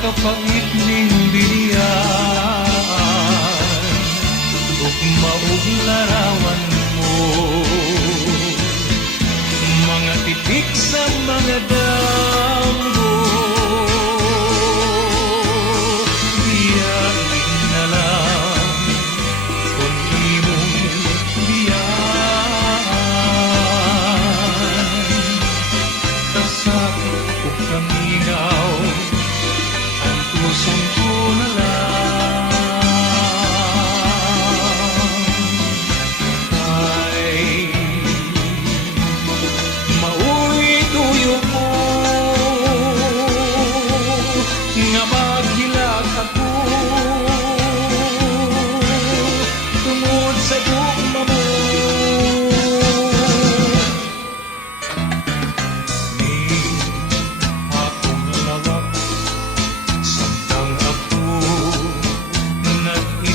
Pagkapait ning bilian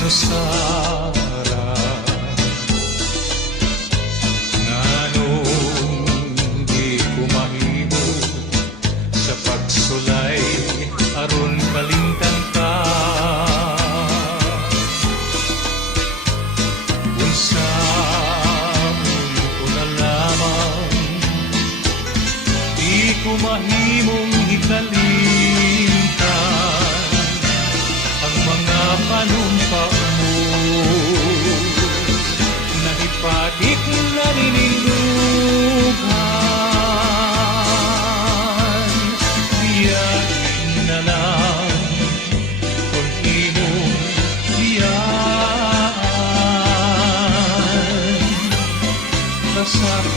passar. sorry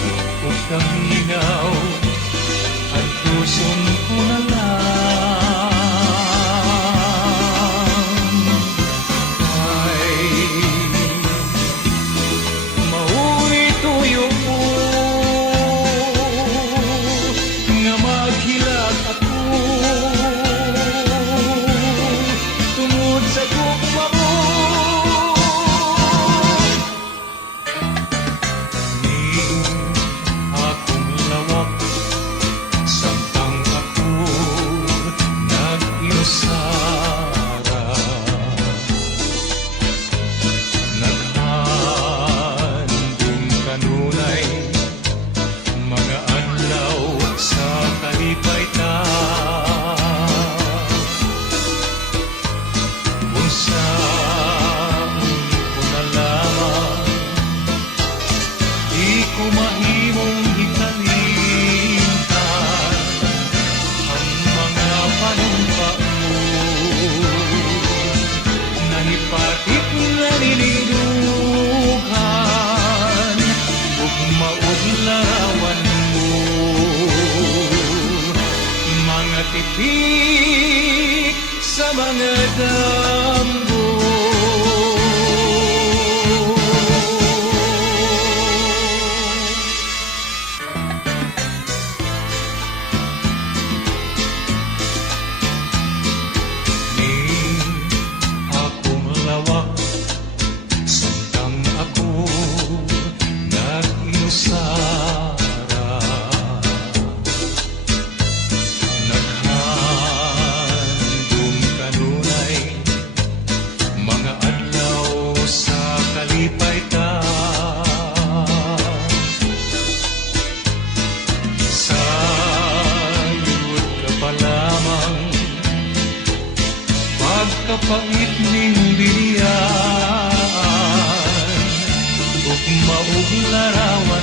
Hilarão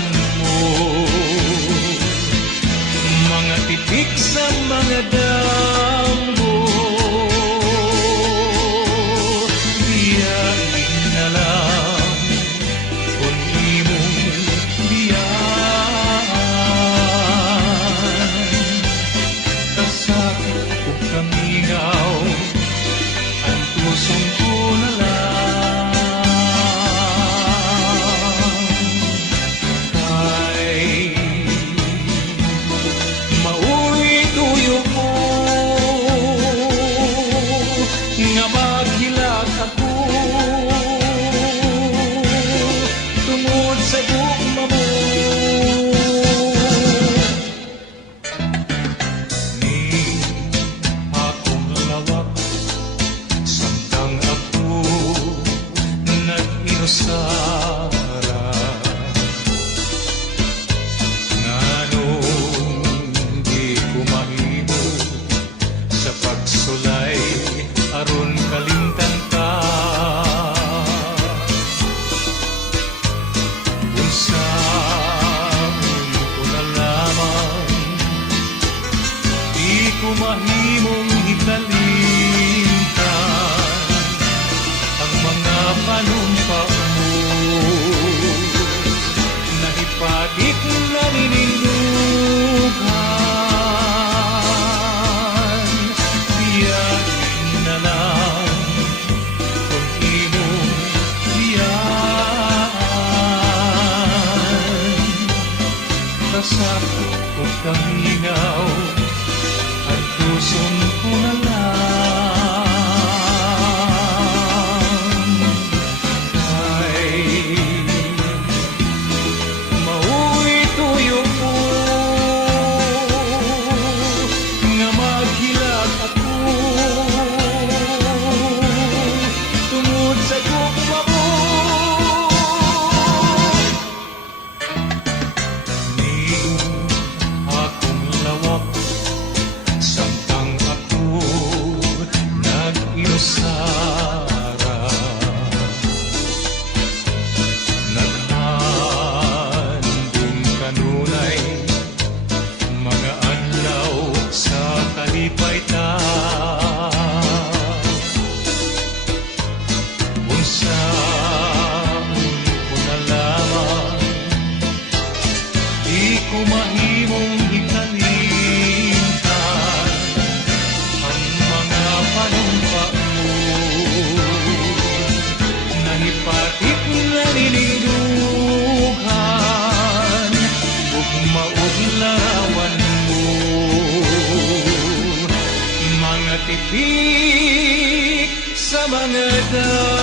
mahimong ikalimtan ang mga panumpa mo na ipalit na ninindukan Biyanin na lang kung imong biyan Kasapot ko kang 为什么？படைத்தார் though